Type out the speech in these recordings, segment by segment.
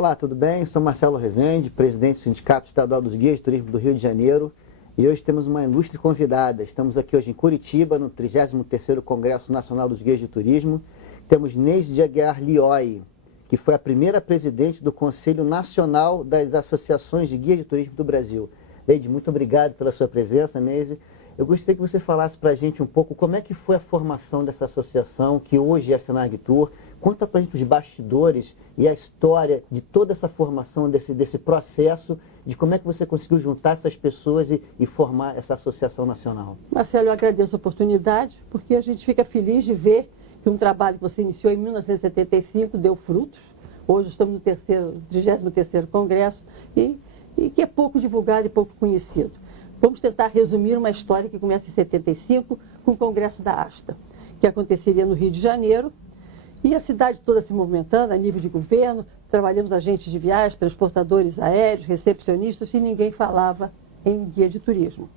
Olá, tudo bem? Sou Marcelo Rezende, presidente do Sindicato Estadual dos Guias de Turismo do Rio de Janeiro, e hoje temos uma ilustre convidada. Estamos aqui hoje em Curitiba, no 33º Congresso Nacional dos Guias de Turismo. Temos Neide de Aguiar Lioy, que foi a primeira presidente do Conselho Nacional das Associações de Guias de Turismo do Brasil. Neide, muito obrigado pela sua presença, Neide. Eu gostaria que você falasse para a gente um pouco como é que foi a formação dessa associação, que hoje é a FNAG-TUR. Conta para a gente os bastidores e a história de toda essa formação, desse processo, de como é que você conseguiu juntar essas pessoas e formar essa associação nacional. Marcelo, eu agradeço a oportunidade, porque a gente fica feliz de ver que um trabalho que você iniciou em 1975 deu frutos. Hoje estamos no 33º Congresso e que é pouco divulgado e pouco conhecido. Vamos tentar resumir uma história que começa em 75 com o Congresso da ASTA, que aconteceria no Rio de Janeiro. E a cidade toda se movimentando a nível de governo, trabalhamos agentes de viagem, transportadores aéreos, recepcionistas, e ninguém falava em guia de turismo.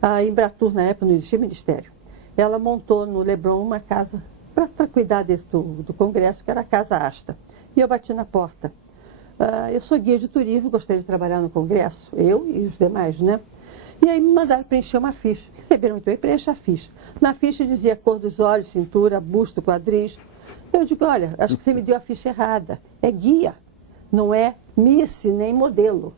A Embratur, na época, não existia ministério. Ela montou no Leblon uma casa para cuidar do congresso, que era a Casa Asta. E eu bati na porta. Eu sou guia de turismo, gostaria de trabalhar no congresso, eu e os demais, né? E aí me mandaram preencher uma ficha. Receberam muito bem, preencha a ficha. Na ficha dizia cor dos olhos, cintura, busto, quadris. Eu digo, olha, acho que você me deu a ficha errada. É guia, não é miss nem modelo.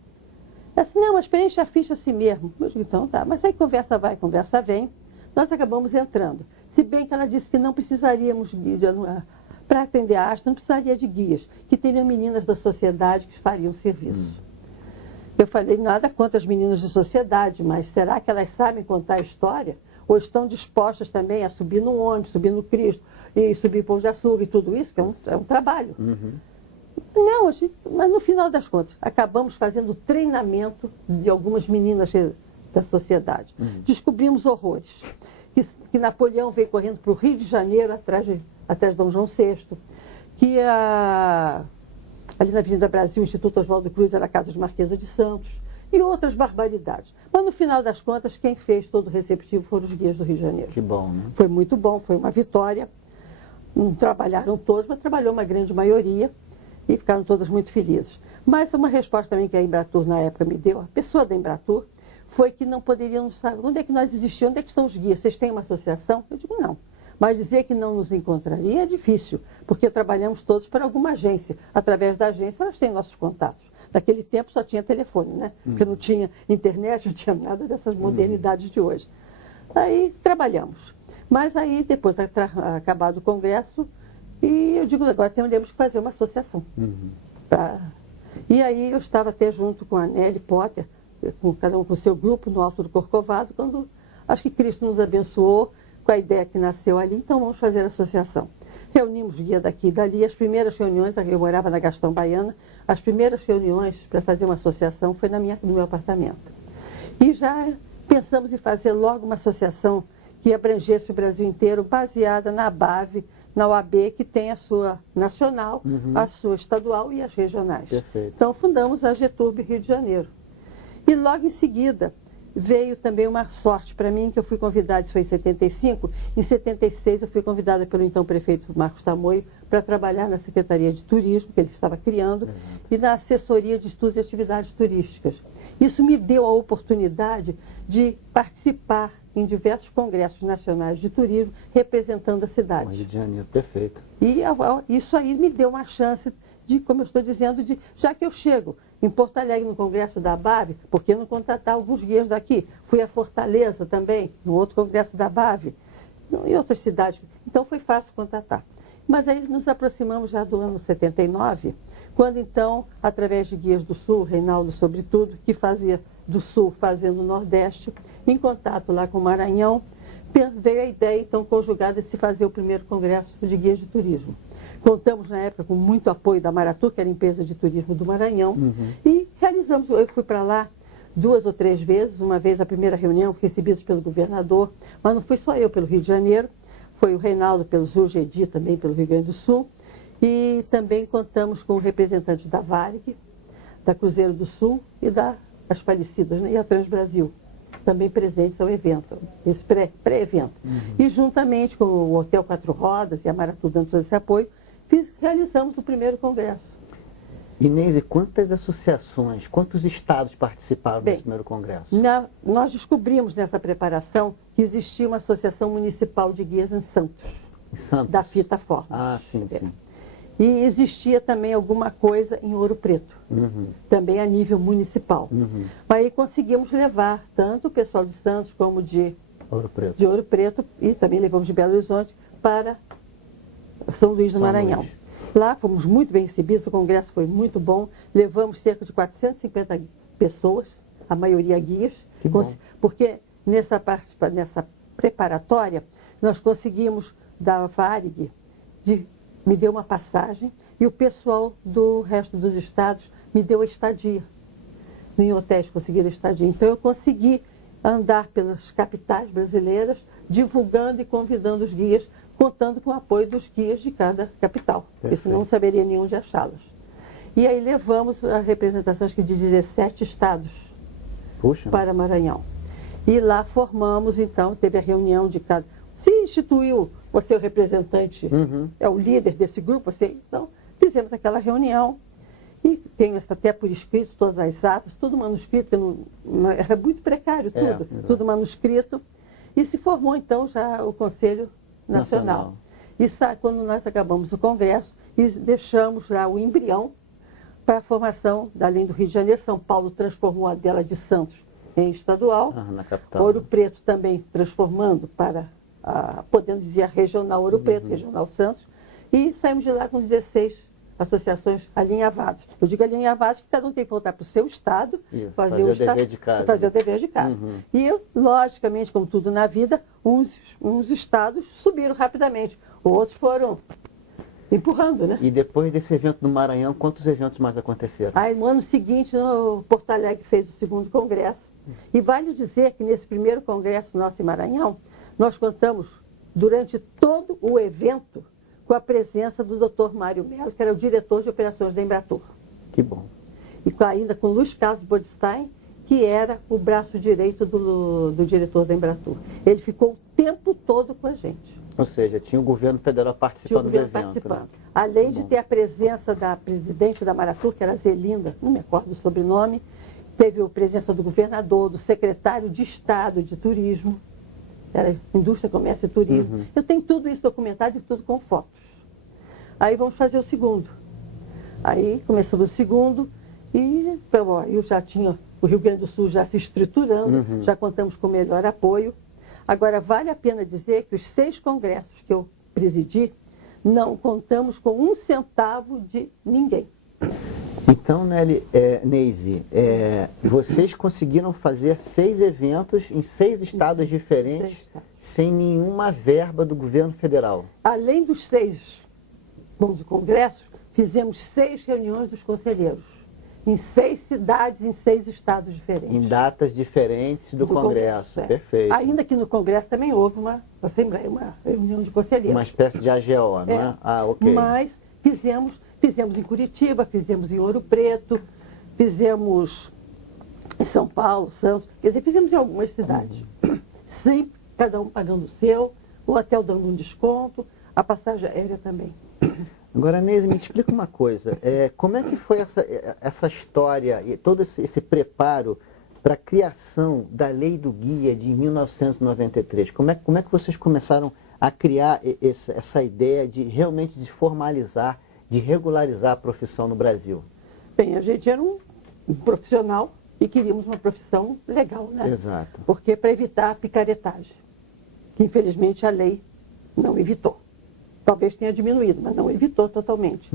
Ela disse, não, mas preenche a ficha assim mesmo. Eu digo, então tá, mas aí conversa vai, conversa vem. Nós acabamos entrando. Se bem que ela disse que não precisaríamos, para atender a ASTA, não precisaria de guias, que teriam meninas da sociedade que fariam serviço. Eu falei, nada contra as meninas de sociedade, mas será que elas sabem contar a história? Ou estão dispostas também a subir no ônibus, subir no Cristo, e subir Pão de Açúcar e tudo isso, que é um trabalho. Não, mas no final das contas, acabamos fazendo treinamento de algumas meninas da sociedade. Descobrimos horrores. Que Napoleão veio correndo para o Rio de Janeiro, atrás de Dom João VI, que ali na Avenida Brasil, o Instituto Oswaldo Cruz era a Casa de Marquesa de Santos, e outras barbaridades. Mas no final das contas, quem fez todo o receptivo foram os guias do Rio de Janeiro. Que bom, né? Foi muito bom, foi uma vitória. Não trabalharam todos, mas trabalhou uma grande maioria e ficaram todas muito felizes. Mas uma resposta também que a Embratur na época me deu, a pessoa da Embratur, foi que não poderiam saber onde é que nós existíamos, onde é que estão os guias. Vocês têm uma associação? Eu digo, não. Mas dizer que não nos encontraria é difícil, porque trabalhamos todos para alguma agência. Através da agência, elas têm nossos contatos. Naquele tempo só tinha telefone, né? Porque não tinha internet, não tinha nada dessas modernidades de hoje. Aí trabalhamos. Mas aí, depois de acabado o congresso, e eu digo, agora temos que fazer uma associação. E aí eu estava até junto com a Nelly Potter, com cada um com o seu grupo, no Alto do Corcovado, quando acho que Cristo nos abençoou com a ideia que nasceu ali, então vamos fazer a associação. Reunimos guia daqui e dali, as primeiras reuniões, eu morava na Gastão Baiana, as primeiras reuniões para fazer uma associação foi no meu apartamento. E já pensamos em fazer logo uma associação que abrangesse o Brasil inteiro, baseada na ABAV, na OAB, que tem a sua nacional, a sua estadual e as regionais. Perfeito. Então, fundamos a GETURB Rio de Janeiro. E logo em seguida, veio também uma sorte para mim, que eu fui convidada, isso foi em 75, em 76 eu fui convidada pelo então prefeito Marcos Tamoio para trabalhar na Secretaria de Turismo, que ele estava criando, e na assessoria de estudos e atividades turísticas. Isso me deu a oportunidade de participar em diversos congressos nacionais de turismo, representando a cidade. Rio de Janeiro, perfeito. E isso aí me deu uma chance de, como eu estou dizendo, já que eu chego em Porto Alegre, no congresso da ABAV, por que não contratar alguns guias daqui? Fui a Fortaleza também, no outro congresso da ABAV, em outras cidades. Então foi fácil contratar. Mas aí nos aproximamos já do ano 79, quando então, através de Guias do Sul, Reinaldo sobretudo, que fazia do Sul fazendo o Nordeste, em contato lá com o Maranhão, veio a ideia então conjugada de se fazer o primeiro congresso de guias de turismo. Contamos na época com muito apoio da Maratur, que era a empresa de turismo do Maranhão, e realizamos, eu fui para lá 2 ou 3 vezes, uma vez a primeira reunião, recebidos pelo governador, mas não fui só eu pelo Rio de Janeiro, foi o Reinaldo pelo Sul, Gedi também pelo Rio Grande do Sul, e também contamos com representantes da Varig, da Cruzeiro do Sul e das Palicidas, né, e a Transbrasil, também presentes ao evento, esse pré-evento. E juntamente com o Hotel Quatro Rodas e a Maratur dando todo esse apoio, realizamos o primeiro congresso. Inês, e quantas associações, quantos estados participaram desse primeiro congresso? Nós descobrimos nessa preparação que existia uma associação municipal de guias em Santos, da Fita Formas. Ah, sim, sim. E existia também alguma coisa em Ouro Preto, também a nível municipal. Aí conseguimos levar tanto o pessoal de Santos como de Ouro Preto e também levamos de Belo Horizonte para São Luís do Maranhão. Lá fomos muito bem recebidos, o congresso foi muito bom, levamos cerca de 450 pessoas, a maioria guias, porque nessa preparatória nós conseguimos da Varig, me deu uma passagem e o pessoal do resto dos estados me deu a estadia. Em hotéis conseguiram a estadia. Então eu consegui andar pelas capitais brasileiras, divulgando e convidando os guias, contando com o apoio dos guias de cada capital. Porque senão não saberia nem onde achá-las. E aí levamos a representações de 17 estados para Maranhão. E lá formamos, então, teve a reunião de cada... Se instituiu, você é o representante, é o líder desse grupo, então fizemos aquela reunião e tenho até por escrito todas as atas, tudo manuscrito, era muito precário tudo manuscrito. E se formou, então, já o Conselho Nacional. E quando nós acabamos o congresso, e deixamos já o embrião para a formação da Além do Rio de Janeiro. São Paulo transformou a dela de Santos em estadual. Na capital. Ouro Preto também transformando para, podemos dizer, a regional Ouro Preto, regional Santos. E saímos de lá com 16 associações alinhavadas. Eu digo alinhavadas porque cada um tem que voltar para o seu estado, fazer o dever de casa. Fazer o dever de casa. E eu, logicamente, como tudo na vida, uns estados subiram rapidamente, outros foram empurrando, né? E depois desse evento no Maranhão, quantos eventos mais aconteceram? Aí no ano seguinte, o Porto Alegre fez o segundo congresso. E vale dizer que nesse primeiro congresso nosso em Maranhão, nós contamos, durante todo o evento, com a presença do Dr. Mário Melo, que era o diretor de operações da Embratur. Que bom. E ainda com Luiz Carlos Bodstein, que era o braço direito do diretor da Embratur. Ele ficou o tempo todo com a gente. Ou seja, tinha o governo federal participando do evento. Né? Além de ter a presença da presidente da Embratur, que era Zelinda, não me recordo o sobrenome, teve a presença do governador, do secretário de Estado de Turismo, era Indústria, Comércio e Turismo. Eu tenho tudo isso documentado e tudo com fotos. Aí vamos fazer o segundo. Aí começamos o segundo e então, eu já tinha o Rio Grande do Sul já se estruturando, já contamos com melhor apoio. Agora, vale a pena dizer que os 6 congressos que eu presidi, não contamos com 1 centavo de ninguém. Então, Neise, vocês conseguiram fazer 6 eventos em 6 estados diferentes, sem nenhuma verba do governo federal. Além dos 6 congressos, fizemos 6 reuniões dos conselheiros, em 6 cidades, em 6 estados diferentes. Em datas diferentes do congresso. Perfeito. Ainda que no congresso também houve uma assembleia, uma reunião de conselheiros. Uma espécie de AGO, não é? Ok. Mas fizemos em Curitiba, fizemos em Ouro Preto, fizemos em São Paulo, Santos, quer dizer, fizemos em algumas cidades. Sempre, cada um pagando o seu, o hotel dando um desconto, a passagem aérea também. Agora, Neise, me explica uma coisa. Como é que foi essa história e todo esse preparo para a criação da Lei do Guia de 1993? Como é que vocês começaram a criar essa ideia de realmente de formalizar, de regularizar a profissão no Brasil? Bem, a gente era um profissional e queríamos uma profissão legal, né? Exato. Porque para evitar a picaretagem, que infelizmente a lei não evitou. Talvez tenha diminuído, mas não evitou totalmente.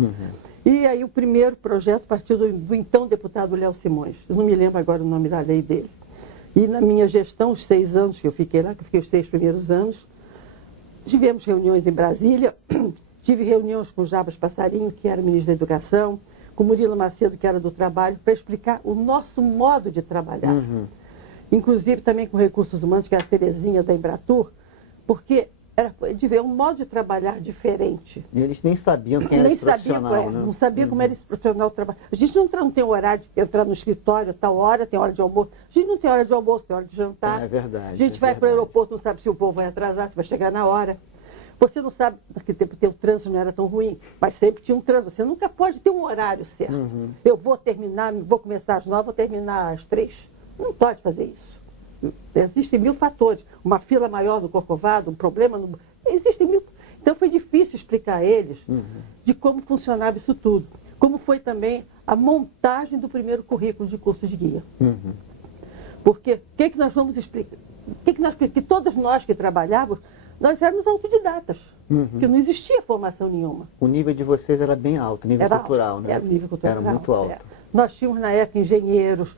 E aí o primeiro projeto partiu do então deputado Léo Simões. Eu não me lembro agora o nome da lei dele. E na minha gestão, os 6 anos que eu fiquei lá, que eu fiquei os 6 primeiros anos, tivemos reuniões em Brasília, tive reuniões com o Jabas Passarinho, que era ministro da Educação, com o Murilo Macedo, que era do Trabalho, para explicar o nosso modo de trabalhar. Inclusive também com recursos humanos, que era a Terezinha da Embratur, porque era de ver um modo de trabalhar diferente. E eles nem sabiam quem era esse profissional, né? Não sabia como era esse profissional trabalhar. A gente não tem horário de entrar no escritório, tal hora, tem hora de almoço. A gente não tem hora de almoço, tem hora de jantar. É verdade. A gente vai para o aeroporto, não sabe se o voo vai atrasar, se vai chegar na hora. Você não sabe, naquele tempo o trânsito não era tão ruim, mas sempre tinha um trânsito. Você nunca pode ter um horário certo. Eu vou terminar, vou começar às 9, vou terminar às 3. Não pode fazer isso. Existem 1000 fatores. Uma fila maior no Corcovado, um problema no... Existem 1000... Então foi difícil explicar a eles de como funcionava isso tudo. Como foi também a montagem do primeiro currículo de curso de guia. Porque o que nós vamos explicar? Que todos nós que trabalhávamos, nós éramos autodidatas. Porque não existia formação nenhuma. O nível de vocês era bem alto, nível cultural, alto, né? Era nível cultural. Era muito alto. Nós tínhamos na época engenheiros,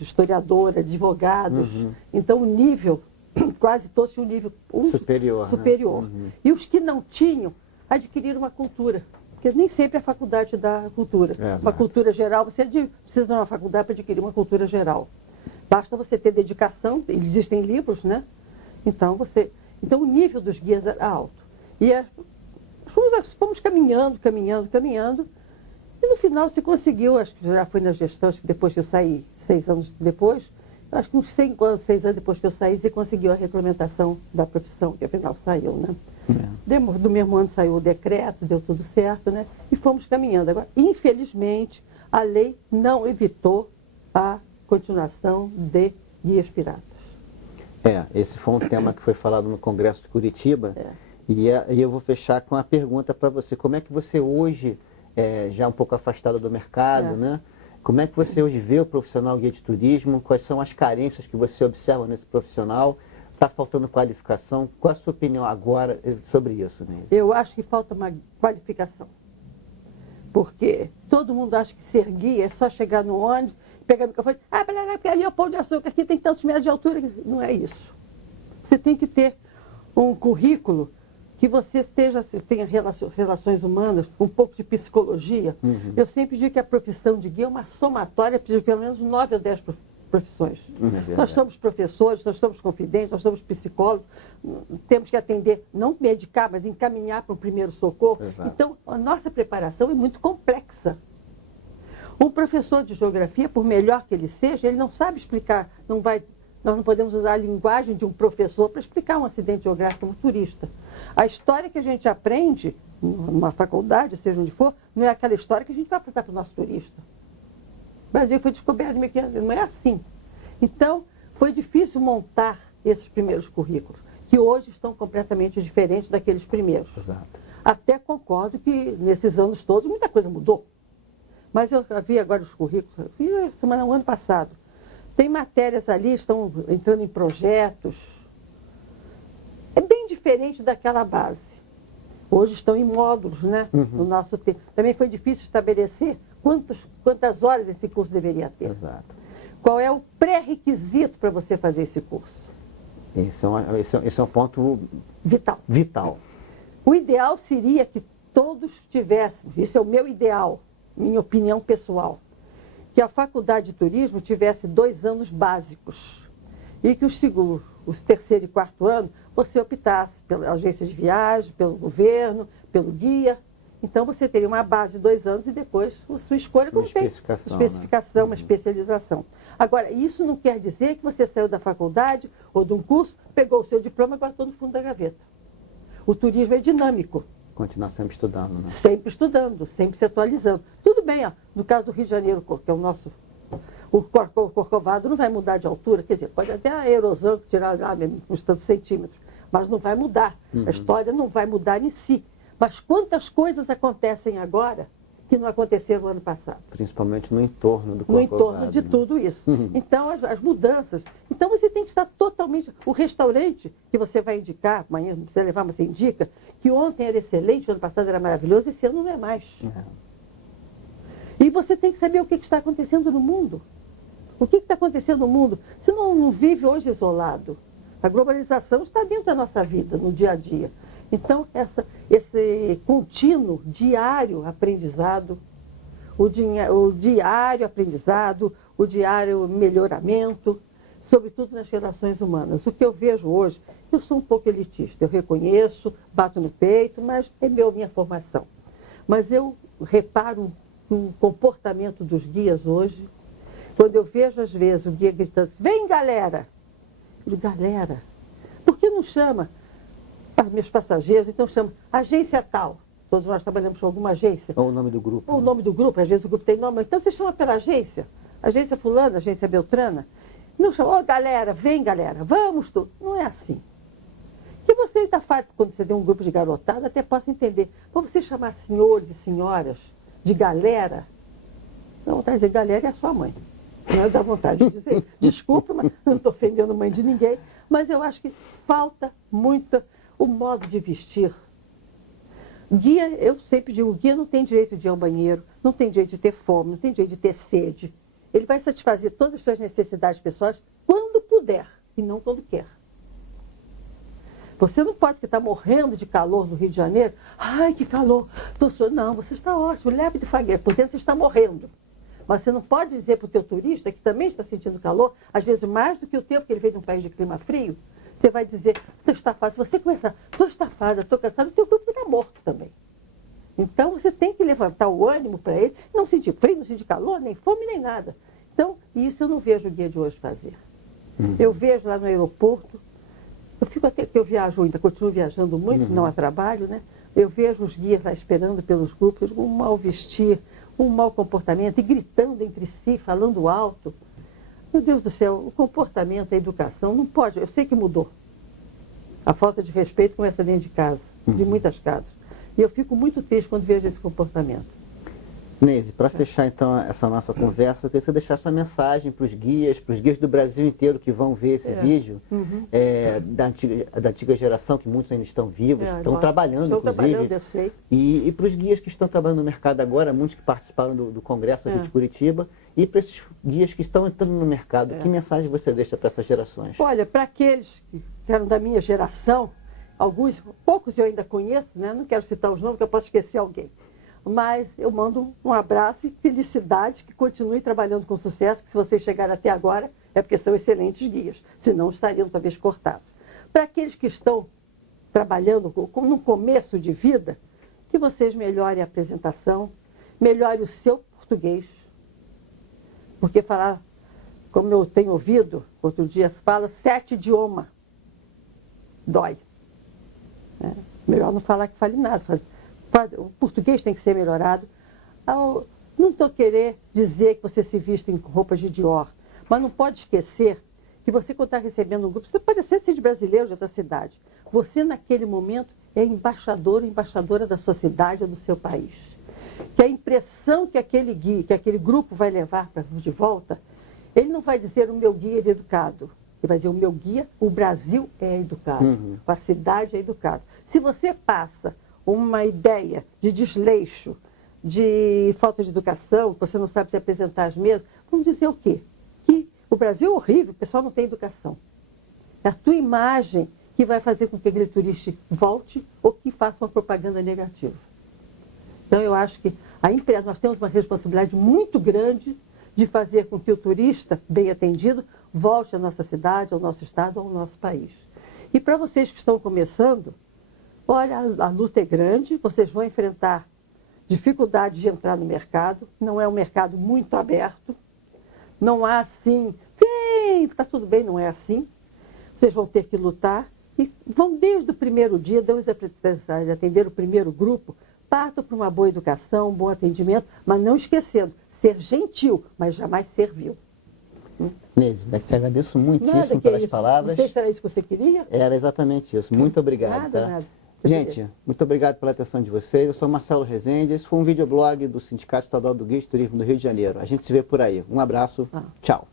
historiadores, advogados. Então o nível, quase todos tinham um nível superior. Né? E os que não tinham, adquiriram uma cultura. Porque nem sempre a faculdade dá cultura. Uma cultura geral, você precisa de uma faculdade para adquirir uma cultura geral. Basta você ter dedicação, existem livros, né? Então o nível dos guias era alto. E fomos caminhando, e no final se conseguiu, acho que já foi na gestão, acho que depois que eu saí, 6 anos depois, acho que uns 6 anos depois que eu saí, se conseguiu a regulamentação da profissão, que afinal saiu, né? Do mesmo ano saiu o decreto, deu tudo certo, né? E fomos caminhando. Agora, infelizmente, a lei não evitou a continuação de guias piratas. Esse foi um tema que foi falado no Congresso de Curitiba. E eu vou fechar com a pergunta para você. Como é que você hoje, já um pouco afastado do mercado, né? Como é que você hoje vê o profissional guia de turismo? Quais são as carências que você observa nesse profissional? Está faltando qualificação? Qual a sua opinião agora sobre isso, né? Eu acho que falta uma qualificação. Porque todo mundo acha que ser guia é só chegar no ônibus, pegar o microfone, porque ali é o Pão de Açúcar, aqui tem tantos metros de altura. Não é isso. Você tem que ter um currículo que você tenha relações humanas, um pouco de psicologia. Eu sempre digo que a profissão de guia é uma somatória de pelo menos 9 ou 10 profissões. Nós somos professores, nós somos confidentes, nós somos psicólogos, temos que atender, não medicar, mas encaminhar para o primeiro socorro. Então, a nossa preparação é muito complexa. Um professor de geografia, por melhor que ele seja, ele não sabe explicar, nós não podemos usar a linguagem de um professor para explicar um acidente geográfico a um turista. A história que a gente aprende, numa faculdade, seja onde for, não é aquela história que a gente vai apresentar para o nosso turista. O Brasil foi descoberto em 1500, não é assim. Então, foi difícil montar esses primeiros currículos, que hoje estão completamente diferentes daqueles primeiros. Até concordo que, nesses anos todos, muita coisa mudou. Mas eu vi agora os currículos, vi no ano passado. Tem matérias ali, estão entrando em projetos. É bem diferente daquela base. Hoje estão em módulos, né? No nosso tempo. Também foi difícil estabelecer quantas horas esse curso deveria ter. Qual é o pré-requisito para você fazer esse curso? Esse é um ponto vital. O ideal seria que todos tivessem, isso é o meu ideal, minha opinião pessoal, que a faculdade de turismo tivesse 2 anos básicos e que o terceiro e quarto ano você optasse pela agência de viagem, pelo governo, pelo guia. Então você teria uma base de 2 anos e depois a sua escolha como tem. Especificação, uma especialização. Agora, isso não quer dizer que você saiu da faculdade ou de um curso, pegou o seu diploma e botou no fundo da gaveta. O turismo é dinâmico. Continuar sempre estudando, né? Sempre estudando, sempre se atualizando. Tudo bem, no caso do Rio de Janeiro, que é o nosso... O Corcovado não vai mudar de altura, quer dizer, pode até a erosão tirar lá uns tantos centímetros, mas não vai mudar. A história não vai mudar em si. Mas quantas coisas acontecem agora que não aconteceram no ano passado? Principalmente no entorno do Corcovado. No entorno de tudo isso. Então, as mudanças. Então, você tem que estar totalmente... O restaurante que você vai indicar, amanhã você levar, mas você indica, que ontem era excelente, o ano passado era maravilhoso, esse ano não é mais. E você tem que saber o que está acontecendo no mundo. O que está acontecendo no mundo? Você não vive hoje isolado. A globalização está dentro da nossa vida, no dia a dia. Então, esse contínuo, diário aprendizado, o diário aprendizado, o diário melhoramento, sobretudo nas relações humanas. O que eu vejo hoje, eu sou um pouco elitista, eu reconheço, bato no peito, mas é minha formação. Mas eu reparo no comportamento dos guias hoje, quando eu vejo às vezes o guia gritando, vem galera! Eu digo, galera, por que não chama meus passageiros, então chama agência tal. Todos nós trabalhamos com alguma agência. Ou o nome do grupo. Ou o nome do grupo, às vezes o grupo tem nome. Então você chama pela agência. Agência fulana, agência beltrana. Não chama, galera, vem galera, vamos tudo. Não é assim. Que você ainda faz, quando você tem um grupo de garotada, até possa entender. Para você chamar senhores e senhoras de galera, dá vontade de dizer, galera é a sua mãe. Não dá vontade de dizer, desculpa, mas não estou ofendendo a mãe de ninguém. Mas eu acho que falta muito o modo de vestir. Guia, eu sempre digo, o guia não tem direito de ir ao banheiro, não tem direito de ter fome, não tem direito de ter sede. Ele vai satisfazer todas as suas necessidades pessoais quando puder e não quando quer. Você não pode estar morrendo de calor no Rio de Janeiro. Ai, que calor. Não, você está ótimo, leve devagar. Por dentro você está morrendo. Mas você não pode dizer para o teu turista, que também está sentindo calor, às vezes mais do que o tempo que ele veio de um país de clima frio, você vai dizer, estou estafado. Se você começar, estou estafada, estou cansada, o teu corpo está morto também. Então você tem que levantar o ânimo para ele, não sentir frio, não sentir calor, nem fome, nem nada. Então, isso eu não vejo o guia de hoje fazer. Eu vejo lá no aeroporto, eu fico até que eu viajo ainda, continuo viajando muito, não a trabalho, né? Eu vejo os guias lá esperando pelos grupos, um mau vestir, um mau comportamento, e gritando entre si, falando alto. Meu Deus do céu, o comportamento, a educação, não pode, eu sei que mudou. A falta de respeito começa dentro de casa, de muitas casas. E eu fico muito triste quando vejo esse comportamento. Neise, para fechar então essa nossa conversa, eu queria que você deixasse uma mensagem para os guias do Brasil inteiro que vão ver esse vídeo, da antiga geração, que muitos ainda estão vivos, estão trabalhando, Estou inclusive. trabalhando, eu sei. E para os guias que estão trabalhando no mercado agora, muitos que participaram do Congresso aqui de Curitiba, e para esses guias que estão entrando no mercado, que mensagem você deixa para essas gerações? Olha, para aqueles que eram da minha geração, poucos eu ainda conheço, né? Não quero citar os nomes, porque eu posso esquecer alguém. Mas eu mando um abraço e felicidade, que continue trabalhando com sucesso, que se vocês chegaram até agora é porque são excelentes guias, senão estariam talvez cortados. Para aqueles que estão trabalhando no começo de vida, que vocês melhorem a apresentação, melhorem o seu português, porque falar, como eu tenho ouvido, outro dia fala 7 idiomas, dói. Melhor não falar que fale nada. O português tem que ser melhorado. Não estou querendo dizer que você se vista em roupas de Dior, mas não pode esquecer que você, quando está recebendo um grupo, você pode ser de brasileiro de outra cidade. Você, naquele momento, é embaixador ou embaixadora da sua cidade ou do seu país. Que a impressão que aquele guia, que aquele grupo vai levar de volta, ele não vai dizer o meu guia é educado. Ele vai dizer o meu guia, o Brasil é educado, a cidade é educada. Se você passa uma ideia de desleixo, de falta de educação, que você não sabe se apresentar às mesas, vamos dizer o quê? Que o Brasil é horrível, o pessoal não tem educação. É a tua imagem que vai fazer com que aquele turista volte ou que faça uma propaganda negativa. Então eu acho que nós temos uma responsabilidade muito grande de fazer com que o turista, bem atendido, volte à nossa cidade, ao nosso estado, ao nosso país. E para vocês que estão começando, olha, a luta é grande, vocês vão enfrentar dificuldade de entrar no mercado, não é um mercado muito aberto, não há assim, vem, está tudo bem, não é assim. Vocês vão ter que lutar e vão desde o primeiro dia, desde a atender o primeiro grupo, partam para uma boa educação, um bom atendimento, mas não esquecendo, ser gentil, mas jamais servil. Neise, eu te agradeço muitíssimo pelas palavras. Não sei se era isso que você queria. Era exatamente isso. Muito obrigado. Nada. Gente, muito obrigado pela atenção de vocês. Eu sou Marcelo Rezende. Esse foi um videoblog do Sindicato Estadual do Guia de Turismo do Rio de Janeiro. A gente se vê por aí. Um abraço. Tchau.